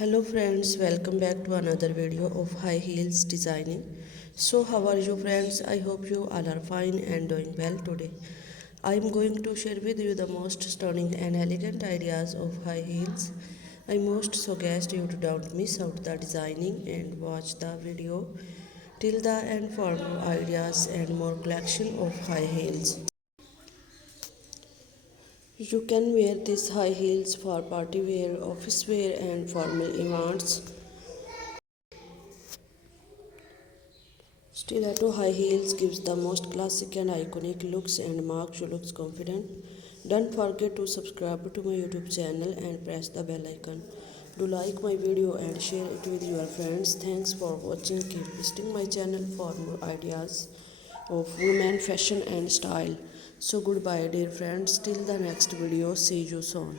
Hello friends, welcome back to another video of high heels designing. So how are you friends? I hope you all are fine and doing well today. I am going to share with you the most stunning and elegant ideas of high heels. I most suggest you to don't miss out the designing and watch the video till the end for more ideas and more collection of high heels. You can wear these high heels for party wear, office wear and formal events. Stiletto high heels gives the most classic and iconic looks and makes you look confident. Don't forget to subscribe to my YouTube channel and press the bell icon. Do like my video and share it with your friends. Thanks for watching. Keep visiting my channel for more ideas of women fashion and style. So goodbye dear friends till the next video. See you soon.